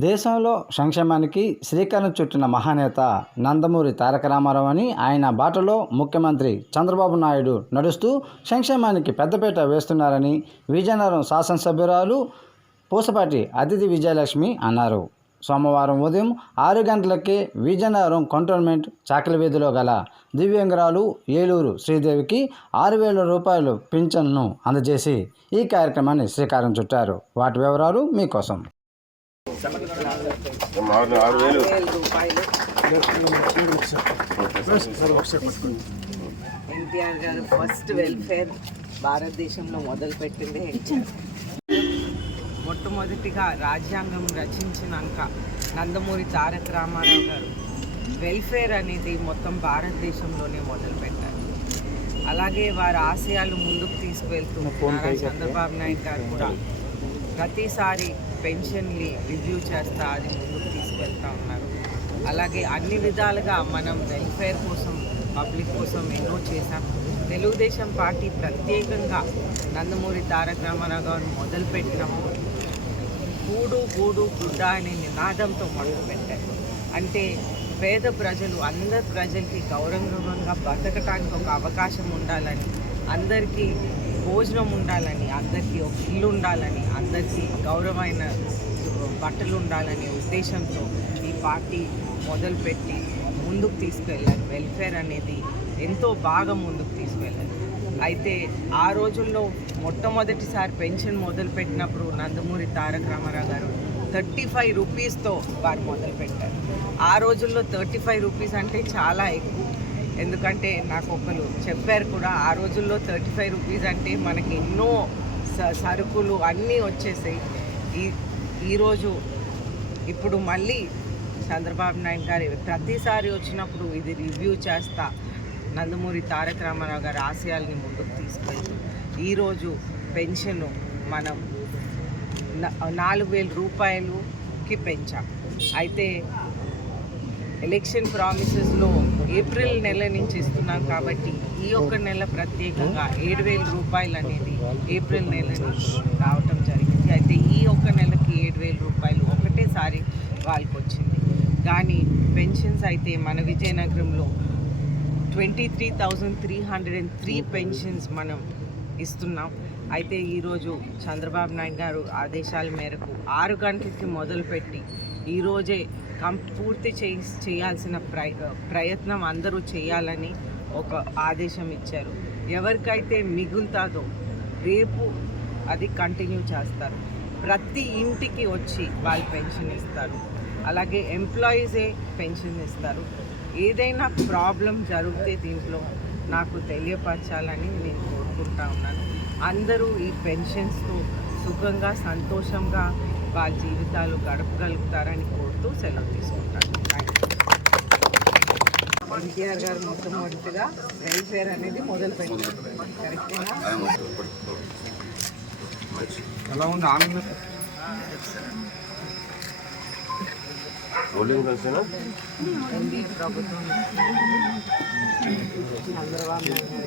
దేశంలో సంక్షేమానికి శ్రీకారం చుట్టిన మహానేత నందమూరి తారక రామారావు అని ఆయన బాటలో ముఖ్యమంత్రి చంద్రబాబు నాయుడు నడుస్తూ సంక్షేమానికి పెద్దపీట వేస్తున్నారని విజయనగరం శాసనసభ్యురాలు పూసపాటి అతిథి విజయలక్ష్మి అన్నారు. సోమవారం ఉదయం ఆరు గంటలకే విజయనగరం కంటోన్మెంట్ చాకలి వీధిలో గల దివ్యంగరాలు ఏలూరు శ్రీదేవికి ఆరు వేల రూపాయలు పింఛన్ను అందజేసి ఈ కార్యక్రమాన్ని శ్రీకారం చుట్టారు. వాటి వివరాలు మీకోసం. ఆరు వేలు. ఎన్టీఆర్ గారు ఫస్ట్ వెల్ఫేర్ భారతదేశంలో మొదలుపెట్టింది. మొట్టమొదటిగా రాజ్యాంగం రచించినాక నందమూరి తారక రామారావు గారు వెల్ఫేర్ అనేది మొత్తం భారతదేశంలోనే మొదలుపెట్టారు. అలాగే వారి ఆశయాలు ముందుకు తీసుకువెళ్తూ నారా చంద్రబాబు నాయుడు గారు కూడా ప్రతిసారి పెన్షన్ని రివ్యూ చేస్తా అది ముందుకు తీసుకెళ్తా ఉన్నారు. అలాగే అన్ని విధాలుగా మనం వెల్ఫేర్ కోసం పబ్లిక్ కోసం ఎన్నో చేశాం. తెలుగుదేశం పార్టీ ప్రత్యేకంగా నందమూరి తారక రామారావు గారు మొదలుపెట్టినాము గూడు గూడు గుడ్డ అనే నినాదంతో మొదలుపెట్టారు. అంటే పేద ప్రజలు అందరి ప్రజలకి గౌరవంగా బతకటానికి ఒక అవకాశం ఉండాలని అందరికీ భోజనం ఉండాలని అందరికీ ఒక ఇల్లు ఉండాలని అందరికీ గౌరవమైన బట్టలు ఉండాలనే ఉద్దేశంతో ఈ పార్టీ మొదలుపెట్టి ముందుకు తీసుకెళ్ళారు. వెల్ఫేర్ అనేది ఎంతో బాగా ముందుకు తీసుకెళ్ళారు. అయితే ఆ రోజుల్లో మొట్టమొదటిసారి పెన్షన్ మొదలుపెట్టినప్పుడు నందమూరి తారక రామారావు గారు థర్టీ ఫైవ్ రూపీస్తో వారు మొదలుపెట్టారు. ఆ రోజుల్లో థర్టీ ఫైవ్ రూపీస్ అంటే చాలా ఎక్కువ. ఎందుకంటే నాకు ఒకరు చెప్పారు కూడా ఆ రోజుల్లో థర్టీ ఫైవ్ రూపీస్ అంటే మనకి ఎన్నో స- సరుకులు అన్నీ వచ్చేసాయి. ఈ ఈరోజు ఇప్పుడు మళ్ళీ చంద్రబాబు నాయుడు గారు ప్రతిసారి వచ్చినప్పుడు ఇది రివ్యూ చేస్తా. నందమూరి తారక రామారావు గారి ఆశయాల్ని ముందుకు తీసుకెళ్తూ. ఈరోజు పెన్షన్ మనం నాలుగు వేల రూపాయలుకి పెంచాం. అయితే ఎలక్షన్ ప్రామిసెస్లో ఏప్రిల్ నెల నుంచి ఇస్తున్నాం కాబట్టి ఈ ఒక్క నెల ప్రత్యేకంగా ఏడు వేల రూపాయలు అనేది ఏప్రిల్ నెల నుంచి రావటం జరిగింది. అయితే ఈ ఒక్క నెలకి ఏడు వేల రూపాయలు ఒకటేసారి వాళ్ళకి వచ్చింది కానీ పెన్షన్స్ అయితే మన విజయనగరంలో twenty three thousand three hundred and three pensions మనం ఇస్తున్నాం. అయితే ఈరోజు చంద్రబాబు నాయుడు గారు ఆదేశాల మేరకు ఆరు గంటలకి మొదలుపెట్టి ఈరోజే కం పూర్తి చేయి చేయాల్సిన ప్రయ ప్రయత్నం అందరూ చేయాలని ఒక ఆదేశం ఇచ్చారు. ఎవరికైతే మిగులుతుందో రేపు అది కంటిన్యూ చేస్తారు. ప్రతి ఇంటికి వచ్చి వాళ్ళు పెన్షన్ ఇస్తారు. అలాగే ఎంప్లాయీసే పెన్షన్ ఇస్తారు. ఏదైనా ప్రాబ్లం జరిగితే దీంట్లో నాకు తెలియపరచాలని నేను కోరుకుంటా ఉన్నాను. అందరూ ఈ పెన్షన్స్తో సుఖంగా సంతోషంగా వాళ్ళ జీవితాలు గడపగలుగుతారని కోరుతూ సెలవు తీసుకుంటాను. ఎన్టీఆర్ గారు మొట్టమొదటిగా వెల్ఫేర్ అనేది మొదలు పెట్టారు కరెక్టేనా ఎలా ఉంది? ఆనందం ఓల్డింగ్ కలిసేనా ఉంది ప్రభుత్వం చంద్రబాబు నాయుడు